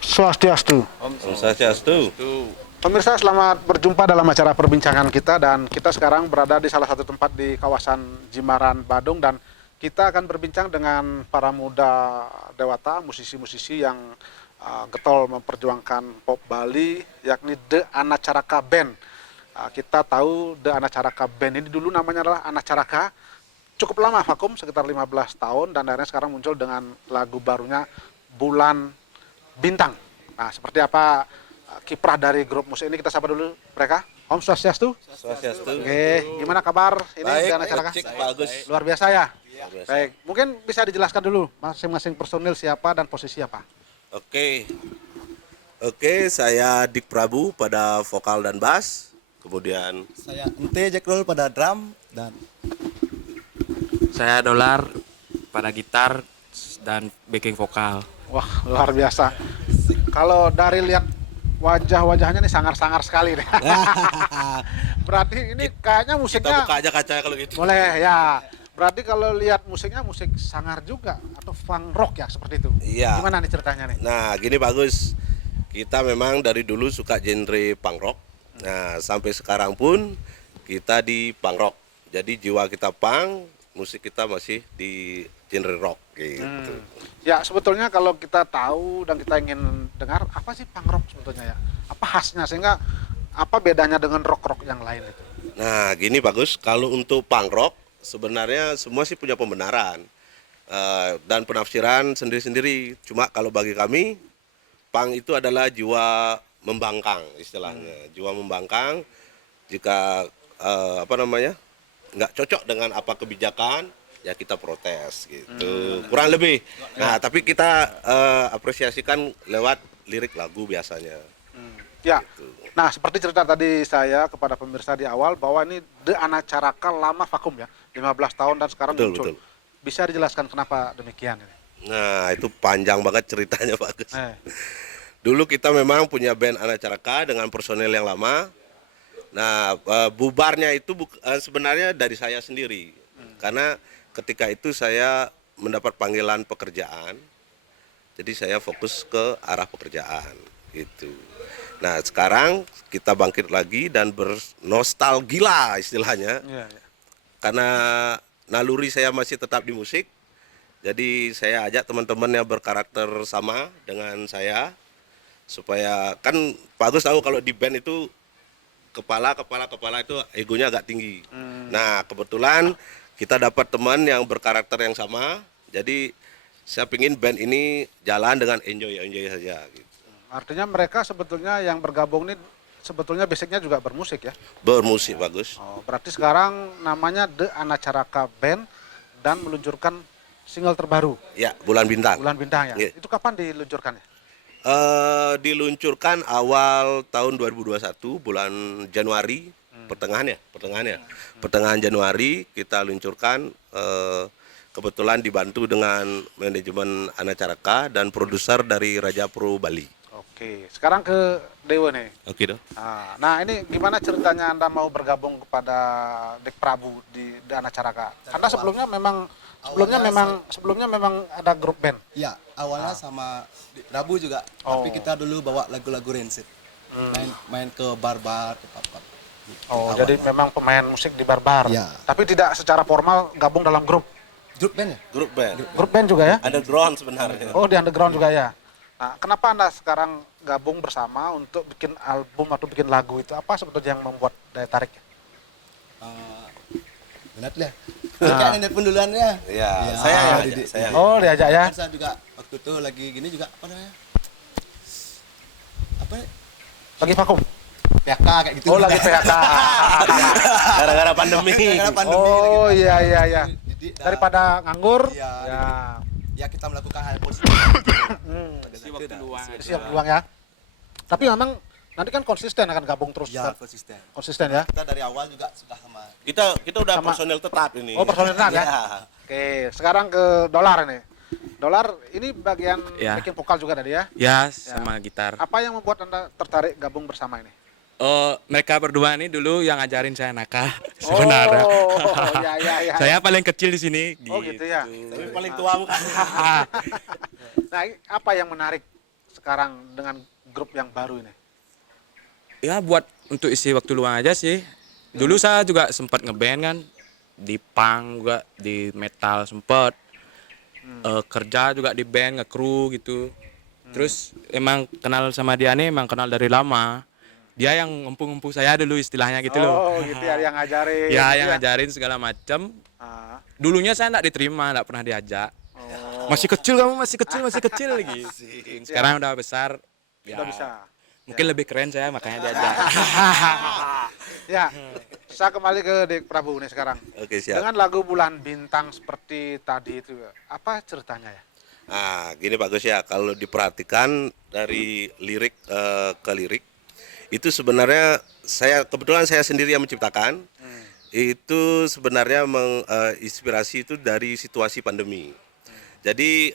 Swastiastu. Om Swastiastu. Pemirsa, selamat berjumpa dalam acara perbincangan kita, dan kita sekarang berada di salah satu tempat di kawasan Jimbaran, Badung, dan kita akan berbincang dengan para muda dewata, musisi-musisi yang getol memperjuangkan pop Bali, yakni The Anacaraka Band. Kita tahu The Anacaraka Band ini dulu namanya adalah Anacaraka, cukup lama vakum, sekitar 15 tahun, dan akhirnya sekarang muncul dengan lagu barunya Bulan Bintang. Nah, seperti apa kiprah dari grup musik ini, kita sapa dulu mereka. Om Swastiastu. Swastiastu. Oke, gimana kabar? Ini Baik, The Anacaraka. bagus. Luar biasa ya? Luar biasa. Baik, mungkin bisa dijelaskan dulu masing-masing personil siapa dan posisi apa? Oke, saya Dik Prabu pada vokal dan bass. Kemudian Saya Ente Jackrol pada drum dan Saya Dolar pada gitar dan backing vokal. Wah, luar biasa. Kalau dari lihat wajah-wajahnya nih sangar-sangar sekali nih. Berarti ini kayaknya kita musiknya buka aja kacanya kalau gitu. boleh ya. Berarti kalau lihat musiknya musik sangar juga atau funk rock ya, seperti itu. Iya. Gimana nih ceritanya nih? Nah, gini bagus. Kita memang dari dulu suka genre punk rock. Nah, sampai sekarang pun kita di punk rock. Jadi jiwa kita punk, musik kita masih di genre rock gitu. Ya, sebetulnya kalau kita tahu dan kita ingin dengar apa sih punk rock sebetulnya ya? Apa khasnya, sehingga apa bedanya dengan rock-rock yang lain itu? Nah, gini bagus. Kalau untuk punk rock sebenarnya semua sih punya pembenaran dan penafsiran sendiri-sendiri. Cuma kalau bagi kami, punk itu adalah jiwa membangkang istilahnya. Jiwa membangkang jika nggak cocok dengan apa kebijakan, ya kita protes gitu. Kurang lebih. Nah, tapi kita apresiasikan lewat lirik lagu biasanya. Ya. Gitu. Nah, seperti cerita tadi saya kepada pemirsa di awal bahwa ini The Anacaraka lama vakum ya, 15 tahun dan sekarang Betul, muncul. betul. Bisa dijelaskan kenapa demikian ini? Nah, itu panjang banget ceritanya bagus. Eh, Dulu kita memang punya band Anacaraka dengan personel yang lama. Nah, bubarnya itu sebenarnya dari saya sendiri. Karena ketika itu saya mendapat panggilan pekerjaan. Jadi saya fokus ke arah pekerjaan gitu. Nah, sekarang kita bangkit lagi dan bernostalgia istilahnya. iya, iya. Karena naluri saya masih tetap di musik. Jadi saya ajak teman-teman yang berkarakter sama dengan saya, supaya kan bagus tahu kalau di band itu kepala itu egonya agak tinggi. Nah, kebetulan kita dapat teman yang berkarakter yang sama. Jadi saya pingin band ini jalan dengan enjoy saja gitu. Artinya mereka sebetulnya yang bergabung ini sebetulnya basicnya juga bermusik ya. Bermusik bagus. Oh, berarti sekarang namanya The Anacaraka Band dan meluncurkan single terbaru, Ya, Bulan Bintang. Bulan Bintang ya. Iya. Itu kapan diluncurkan ya? Diluncurkan awal tahun 2021 bulan Januari, pertengahan Januari kita luncurkan. Kebetulan dibantu dengan manajemen Anacaraka dan produser dari Raja Pro Bali. Oke, sekarang ke Dewa nih. Oke dong. Nah, ini gimana ceritanya Anda mau bergabung kepada Dik Prabu di The Anacaraka? Anda sebelumnya memang ada grup band. ya awalnya sama Rabu juga, Oh. tapi kita dulu bawa lagu-lagu Rancid. Main ke bar-bar, ke pub-pub. Oh, Awalnya. jadi memang pemain musik di bar-bar. Ya. Tapi tidak secara formal gabung dalam grup. Grup band ya? Grup band. Grup band juga ya? Underground sebenarnya. Oh, di underground juga ya. Nah, kenapa Anda sekarang gabung bersama untuk bikin album atau bikin lagu itu? Apa sebetulnya yang membuat daya tarik? Benar lah. Kan ini pun duluannya. Iya, Ya, saya yang Didik. ajak, saya. Oh, diajak ya? Kan saya juga waktu itu lagi gini juga apa namanya? Apa? Lagi vakum. PHK kayak gitu. Oh, lagi PHK. Gara-gara pandemi. Gara-gara pandemi Oh, lagi. iya, iya, iya. Didik dah. Daripada nganggur, Iya, ya. Ya kita melakukan hal positif. Isi waktu luang. Siap pulang ya. Tapi memang nanti kan konsisten akan gabung terus. Ya, Kan? konsisten. Konsisten ya. Kita dari awal juga sudah sama. Kita udah Sama- personel tetap ini. Oh, personil tetap ya? Iya. Oke, sekarang ke Dolar ini. Dolar ini bagian Ya. bikin vokal juga tadi ya. Ya, sama gitar. Apa yang membuat Anda tertarik gabung bersama ini? Oh, mereka berdua ini dulu yang ngajarin saya nakah sebenarnya. Oh, ya, ya, ya. Saya paling kecil di sini. Oh, gitu ya. Tapi paling tua bukan. Nah, apa yang menarik sekarang dengan grup yang baru ini? Ya buat untuk isi waktu luang aja sih. Dulu saya juga sempat ngeband kan, di punk juga, di metal sempat. Kerja juga di band, nge-crew gitu. Terus emang kenal sama dia nih, emang kenal dari lama. Dia yang ngempung-ngempung saya dulu istilahnya gitu loh. Oh gitu ya, yang ngajarin. Ya, gitu yang ngajarin segala macam. Ah, Dulunya saya nggak diterima, nggak pernah diajak. oh, Masih kecil kamu, masih kecil gitu. Sekarang udah besar, ya udah bisa. mungkin lebih keren saya makanya diajak. Ya, saya kembali ke Dek Prabu nih sekarang. Oke, siap. Dengan lagu Bulan Bintang seperti tadi itu, apa ceritanya ya? Nah, gini Pak Gus ya, kalau diperhatikan dari lirik ke lirik, itu sebenarnya kebetulan saya sendiri yang menciptakan. Itu sebenarnya menginspirasi itu dari situasi pandemi. Jadi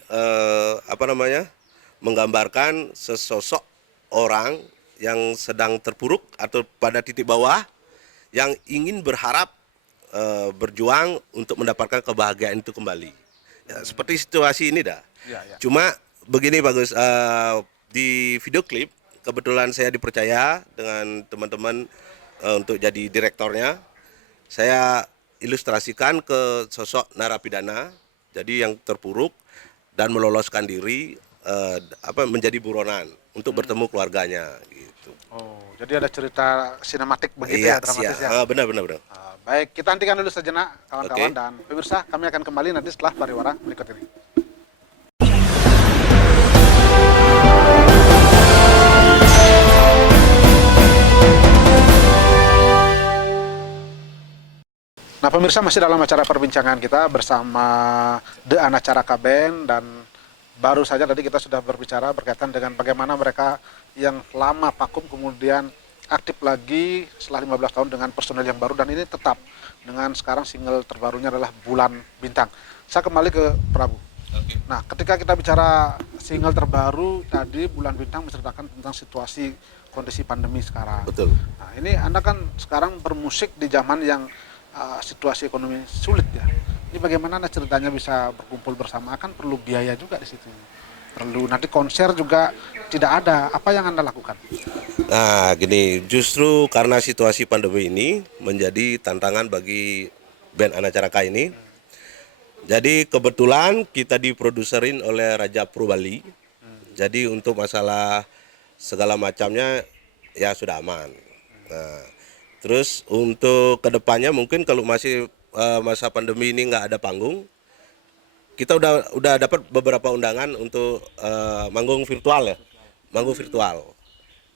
menggambarkan sesosok orang yang sedang terpuruk atau pada titik bawah yang ingin berharap berjuang untuk mendapatkan kebahagiaan itu kembali. Ya, seperti situasi ini dah. Ya, ya. Cuma begini bagus, di video klip kebetulan saya dipercaya dengan teman-teman untuk jadi direktornya. Saya ilustrasikan ke sosok narapidana, jadi yang terpuruk dan meloloskan diri menjadi buronan untuk bertemu keluarganya gitu. Oh, jadi ada cerita sinematik begitu ya, dramatis ya. Benar. Baik, kita hentikan dulu sejenak kawan-kawan Oke. dan pemirsa, kami akan kembali nanti setelah pariwara berikut ini. Nah pemirsa, masih dalam acara perbincangan kita bersama The Anacaraka Band, dan baru saja tadi kita sudah berbicara berkaitan dengan bagaimana mereka yang lama vakum kemudian aktif lagi setelah 15 tahun dengan personel yang baru, dan ini tetap dengan sekarang single terbarunya adalah Bulan Bintang. Saya kembali ke Prabu. Nah ketika kita bicara single terbaru tadi, Bulan Bintang menceritakan tentang situasi kondisi pandemi sekarang. Betul. Nah ini Anda kan sekarang bermusik di zaman yang situasi ekonomi sulit ya. Ini bagaimana Anda ceritanya bisa berkumpul bersama? Kan perlu biaya juga di situ. Perlu nanti konser juga tidak ada. Apa yang Anda lakukan? Nah, gini, justru karena situasi pandemi ini menjadi tantangan bagi band Anacaraka ini. Jadi kebetulan kita diproduserin oleh Raja Purbali. Jadi untuk masalah segala macamnya ya sudah aman. Nah, terus untuk kedepannya mungkin kalau masih masa pandemi ini nggak ada panggung, kita udah dapat beberapa undangan untuk manggung virtual ya, manggung virtual.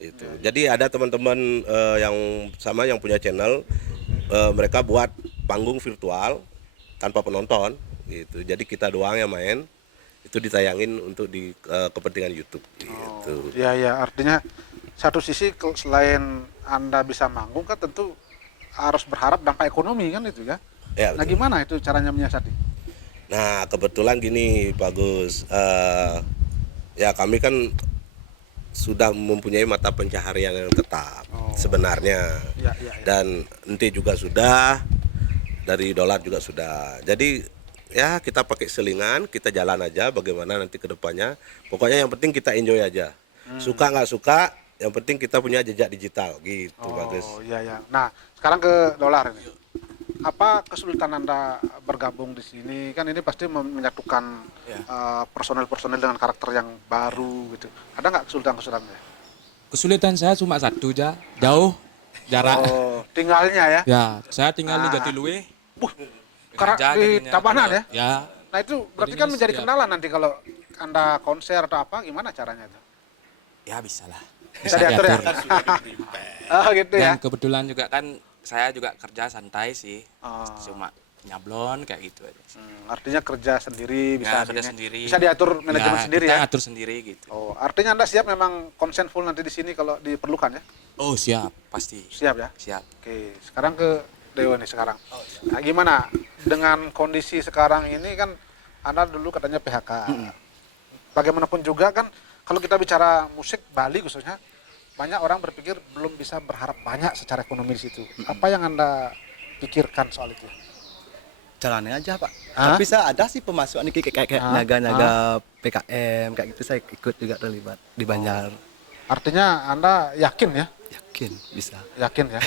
Itu. Jadi ada teman-teman yang punya channel, mereka buat panggung virtual tanpa penonton. Gitu. Jadi kita doang yang main, itu ditayangin untuk di kepentingan YouTube. Gitu. Iya ya, artinya satu sisi selain Anda bisa manggung kan tentu harus berharap dampak ekonomi kan itu ya. Ya, Nah betul. gimana itu caranya menyiasati? Nah kebetulan gini Pak Gus, ya kami kan sudah mempunyai mata pencaharian yang tetap sebenarnya, Ya, ya, ya. dan ente juga sudah, dari dolar juga sudah. Jadi ya kita pakai selingan, kita jalan aja bagaimana nanti ke depannya. Pokoknya yang penting kita enjoy aja. Suka nggak suka, yang penting kita punya jejak digital gitu Pak Gus. Oh iya ya. Nah sekarang ke dolar ini. Apa kesulitan Anda bergabung di sini? Kan ini pasti menyatukan personel-personel dengan karakter yang baru gitu. Ada nggak kesulitan-kesulitannya? Kesulitan saya cuma satu aja, jauh jarak. Oh, tinggalnya ya? Ya, saya tinggal di Jatiluwe. Karena Kerja di jadinya. Tabanan ya? Ya, Nah itu berarti Jadinya kan menjadi setiap- kenalan nanti kalau Anda konser atau apa, gimana caranya itu? ya bisa lah. Bisa diatur ya? Oh gitu ya? Dan kebetulan juga kan saya juga kerja santai sih, Oh. cuma nyablon kayak gitu aja. Artinya kerja sendiri, bisa Ya, kerja adanya- sendiri. bisa diatur manajemen Ya, sendiri kita ya? ngatur sendiri gitu. Oh, artinya Anda siap memang konsen full nanti di sini kalau diperlukan ya? Oh siap, pasti. Siap ya? Siap. Oke, sekarang ke Dewa nih sekarang. Nah, gimana dengan kondisi sekarang ini kan Anda dulu katanya PHK. Bagaimanapun juga kan kalau kita bicara musik Bali khususnya, banyak orang berpikir belum bisa berharap banyak secara ekonomi di situ. Apa yang Anda pikirkan soal itu? jalanin aja Pak. Hah? Tapi saya ada sih pemasukan nih kayak nyaga-nyaga PKM kayak gitu, saya ikut juga terlibat di Banjar. Artinya Anda yakin ya? Yakin bisa. Yakin ya?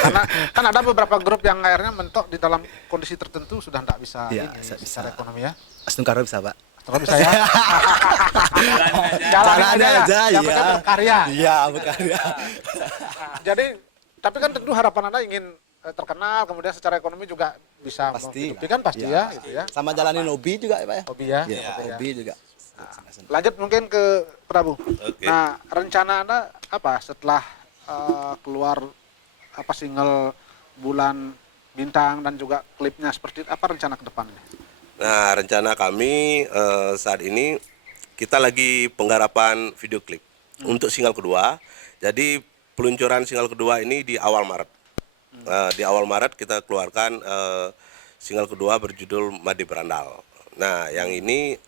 Karena kan ada beberapa grup yang akhirnya mentok di dalam kondisi tertentu sudah tidak bisa Iya, ini, bisa. secara ekonomi ya. Astungkaro bisa Pak. Terus bisa ya? Jalanin aja ya. Yang penting berkarya. Iya, berkarya. Jadi, tapi kan tentu harapan Anda ingin terkenal, kemudian secara ekonomi juga bisa Pasti. menghidupi kan pasti ya, gitu ya. Sama jalanin hobi juga ya Pak ya. Hobi ya. Iya, hobi juga. Lanjut mungkin ke Prabu. Oke. Nah, rencana Anda apa setelah keluar apa single Bulan Bintang dan juga klipnya seperti apa rencana ke depannya? Nah, rencana kami saat ini kita lagi penggarapan video klip untuk single kedua. Jadi peluncuran single kedua ini di awal Maret. Di awal Maret kita keluarkan single kedua berjudul Made Berandal. Nah, yang ini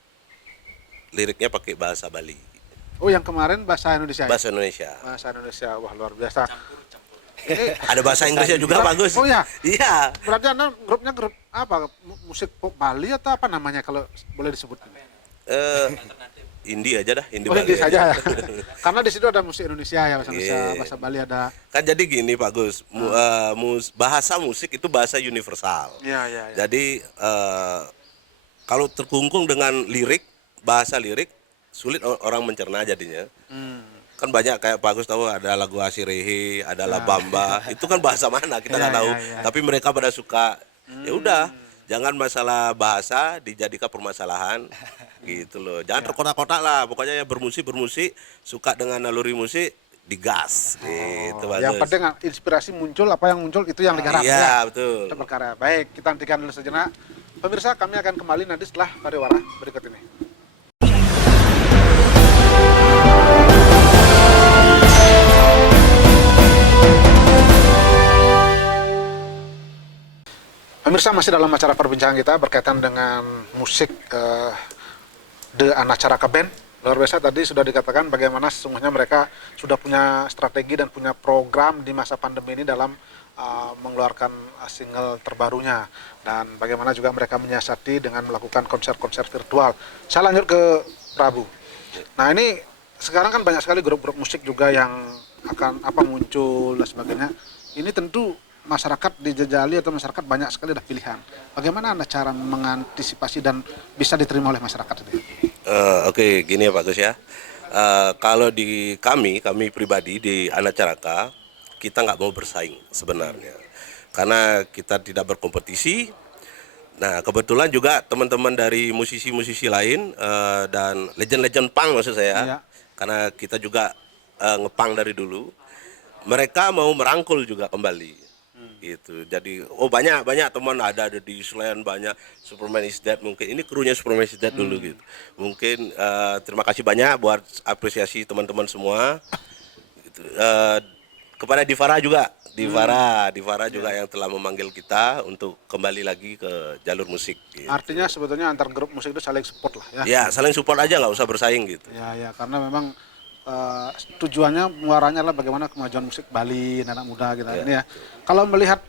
liriknya pakai bahasa Bali, Oh, yang kemarin bahasa Indonesia. Ya? bahasa Indonesia. Bahasa Indonesia, wah luar biasa. Ada bahasa Inggrisnya juga bagus. Oh ya, Iya. berarti Anda grupnya grup apa? Musik pop Bali atau apa namanya kalau boleh disebut? Indie aja dah, indie Boleh Bali di saja ya. Karena di situ ada musik Indonesia ya, bahasa Indonesia, Iya. bahasa Bali ada. Kan jadi gini Pak Gus, bahasa musik itu bahasa universal. Iya, iya, iya. Jadi kalau terkungkung dengan lirik, bahasa lirik, sulit orang mencerna jadinya. Kan banyak kayak Pak Gus tahu ada lagu Asirehe, ada La Bamba, itu kan bahasa mana kita nggak Iya, tahu. iya, iya. Tapi mereka pada suka. Ya udah, jangan masalah bahasa dijadikan permasalahan gitu loh. Jangan terkotak-kotak lah. Pokoknya ya bermusik, suka dengan naluri musik, digas gitu Pak Yang Gus. penting inspirasi muncul, apa yang muncul itu yang digarap Iya, ya. betul. Kita berkarya. Baik, kita hentikan dulu sejenak. Pemirsa, kami akan kembali nanti setelah pariwara berikut ini. Pemirsa, masih dalam acara perbincangan kita berkaitan dengan musik The Anacaraka Band. Luar biasa, tadi sudah dikatakan bagaimana sesungguhnya mereka sudah punya strategi dan punya program di masa pandemi ini dalam mengeluarkan single terbarunya, dan bagaimana juga mereka menyiasati dengan melakukan konser-konser virtual. Saya lanjut ke Prabu. Nah, ini sekarang kan banyak sekali grup-grup musik juga yang akan muncul dan sebagainya. Ini tentu masyarakat dijajali atau masyarakat banyak sekali ada pilihan. Bagaimana Anda cara mengantisipasi dan bisa diterima oleh masyarakat ini? Oke, gini ya Pak Gus ya. Kalau di kami pribadi di Anacaraka, kita nggak mau bersaing sebenarnya. Karena kita tidak berkompetisi. Nah, kebetulan juga teman-teman dari musisi-musisi lain dan legend-legend punk maksud saya. Iya. Karena kita juga ngepang dari dulu. Mereka mau merangkul juga kembali. Gitu. Jadi banyak teman ada di Selain, banyak Superman is Dead, mungkin ini krunya Superman is Dead dulu gitu. Mungkin terima kasih banyak buat apresiasi teman-teman semua. Gitu. Kepada Divara juga, Divara juga yang telah memanggil kita untuk kembali lagi ke jalur musik. Gitu. Artinya sebetulnya antar grup musik itu saling support lah ya. Ya, saling support aja, nggak usah bersaing gitu. Ya, karena memang tujuannya muaranya adalah bagaimana kemajuan musik Bali dan anak muda gitu ini ya. Kalau melihat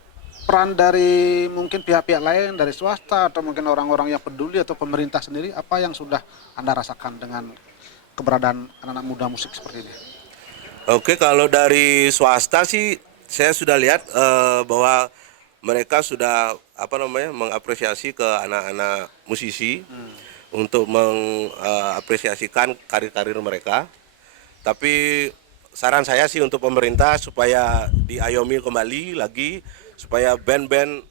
peran dari mungkin pihak-pihak lain, dari swasta atau mungkin orang-orang yang peduli atau pemerintah sendiri, apa yang sudah Anda rasakan dengan keberadaan anak-anak muda musik seperti ini? Oke, kalau dari swasta sih saya sudah lihat bahwa mereka sudah mengapresiasi ke anak-anak musisi untuk mengapresiasikan karir-karir mereka. Tapi saran saya sih untuk pemerintah supaya diayomi kembali lagi, supaya band-band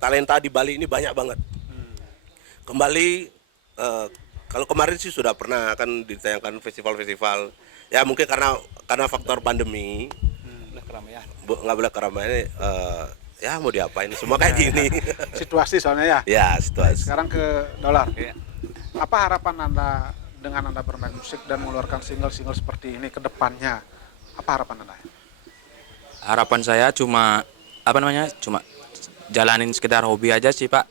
talenta di Bali ini banyak banget. Kembali, kalau kemarin sih sudah pernah kan ditayangkan festival-festival. Ya mungkin karena faktor pandemi, nggak boleh keramaian. Ya mau diapain, semua kayak gini. Situasi soalnya ya. Ya, situasi. Sekarang ke Dolar. Apa harapan Anda dengan Anda bermain musik dan mengeluarkan single-single seperti ini ke depannya? Apa harapan Anda? Harapan saya cuma cuma jalanin sekedar hobi aja sih Pak.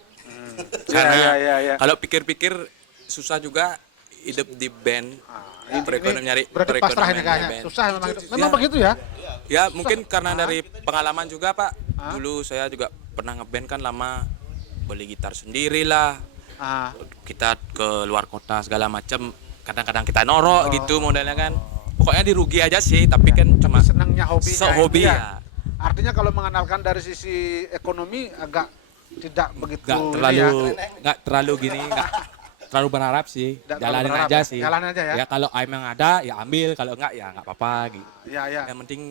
Karena Ya. kalau pikir-pikir susah juga hidup di band. Berarti pasrah ini kayaknya. band. Susah memang itu. Memang begitu ya? Ya mungkin karena dari pengalaman juga Pak. Dulu saya juga pernah ngeband kan lama. beli gitar sendiri lah. Ah, Kita ke luar kota segala macam. Kadang-kadang kita norok gitu modelnya kan. Pokoknya dirugi aja sih, tapi kan cuma senangnya hobinya. sehobi itu ya. Artinya kalau mengandalkan dari sisi ekonomi agak tidak begitu Nggak terlalu gini, nggak terlalu berharap sih. Nggak terlalu Jalanin berharap aja ya? sih. Jalanin aja ya? Ya kalau emang ada ya ambil, kalau enggak ya nggak apa-apa gitu. Ya, ya. Yang penting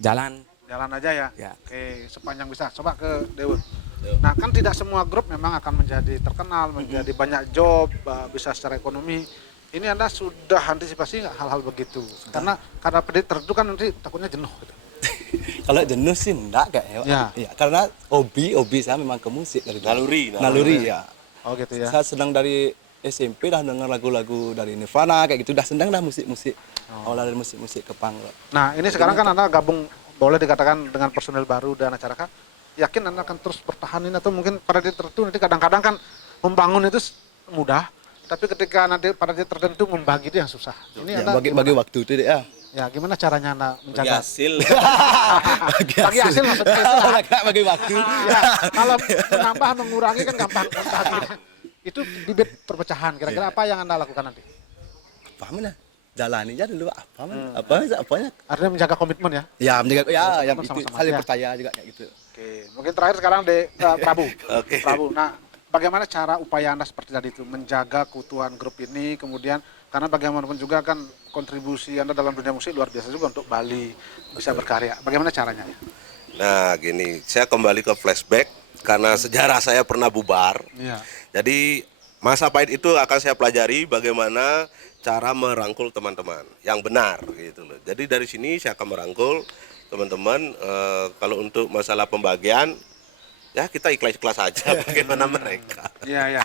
jalan. Jalan aja ya. Ya. Oke, sepanjang bisa. Coba ke Dewa. Nah, kan tidak semua grup memang akan menjadi terkenal, menjadi banyak job, bisa secara ekonomi. Ini Anda sudah antisipasi nggak hal-hal begitu? Karena tertentu kan nanti takutnya jenuh gitu. Kalau jenuh sih enggak kayak Ya. ya. Karena hobi saya memang ke musik dari dulu. Naluri. Ya. Oh gitu ya. Saya sedang dari SMP dah dengar lagu-lagu dari Nirvana kayak gitu, dah senang dah musik-musik. Awal dari musik-musik ke punk rock. Nah, ini sekarang kan Anda gabung, boleh dikatakan dengan personil baru dan acara. Yakin Anda akan terus bertahanin atau mungkin pada titik tertentu nanti kadang-kadang kan membangun itu mudah, tapi ketika nanti pada titik tertentu membagi itu yang susah. Ini Ya, Anda bagi waktu itu deh ya. ya gimana caranya Anda menjaga hasil. bagi hasil maksudnya itu lah. Bagi waktu. Ya, kalau menambah mengurangi kan gampang. Itu bibit perpecahan. Kira-kira apa yang Anda lakukan nanti? Apa mana? Jalani aja dulu apanya. Artinya menjaga komitmen ya. Ya, menjaga ya yang Sama-sama, itu saling ya. percaya juga kayak gitu. Oke, mungkin terakhir sekarang Prabu. Oke. Prabu. Nah, bagaimana cara upaya Anda seperti tadi itu menjaga keutuhan grup ini, kemudian karena bagaimanapun juga kan kontribusi Anda dalam dunia musik luar biasa juga untuk Bali bisa berkarya. Bagaimana caranya? Nah, gini, saya kembali ke flashback karena sejarah saya pernah bubar. Iya. Jadi masa pahit itu akan saya pelajari bagaimana cara merangkul teman-teman yang benar gitu loh. Jadi dari sini saya akan merangkul teman-teman. Kalau untuk masalah pembagian ya kita ikhlas-ikhlas aja bagaimana mereka. Iya, iya.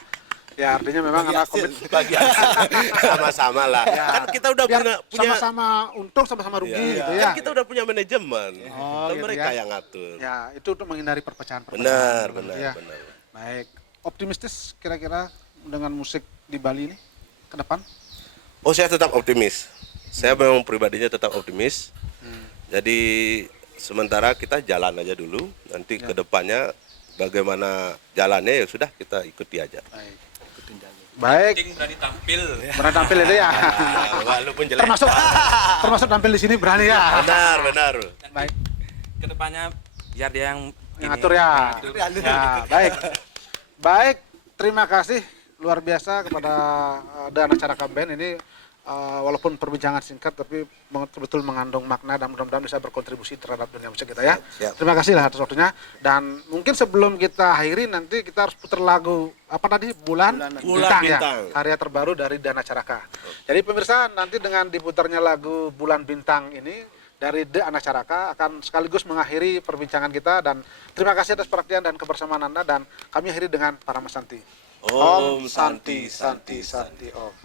Ya artinya memang Anda Bagi sama-sama lah. Kan kita udah biar punya sama-sama untung, sama-sama rugi gitu kan ya. kita udah punya manajemen. Oh, Kan gitu mereka ya. yang ngatur. Ya, itu untuk menghindari perpecahan. Benar, Ya. benar. Baik. Optimistis kira-kira dengan musik di Bali ini ke depan? Oh, saya tetap optimis. Saya memang pribadinya tetap optimis. Jadi sementara kita jalan aja dulu. Nanti ke depannya bagaimana jalannya ya sudah kita ikuti aja. Baik. Baik. Penting berani tampil. Berani tampil itu ya. Walaupun jelek. termasuk tampil di sini berani ya. Benar. Baik. Kedepannya biar dia yang Yang atur ya. Ya, baik. Baik, terima kasih luar biasa kepada dan acara Band ini. Walaupun perbincangan singkat tapi betul-betul mengandung makna dan mudah-mudahan bisa berkontribusi terhadap dunia musik kita ya. Siap. Terima kasih lah atas waktunya dan mungkin sebelum kita akhiri nanti kita harus putar lagu apa tadi Bulan Bintang ya, karya terbaru dari Dana Caraka. Jadi pemirsa nanti dengan diputarnya lagu Bulan Bintang ini dari The Anak Caraka akan sekaligus mengakhiri perbincangan kita dan terima kasih atas perhatian dan kebersamaan Anda dan kami akhiri dengan Parama Santi. Om Santi Santi Om.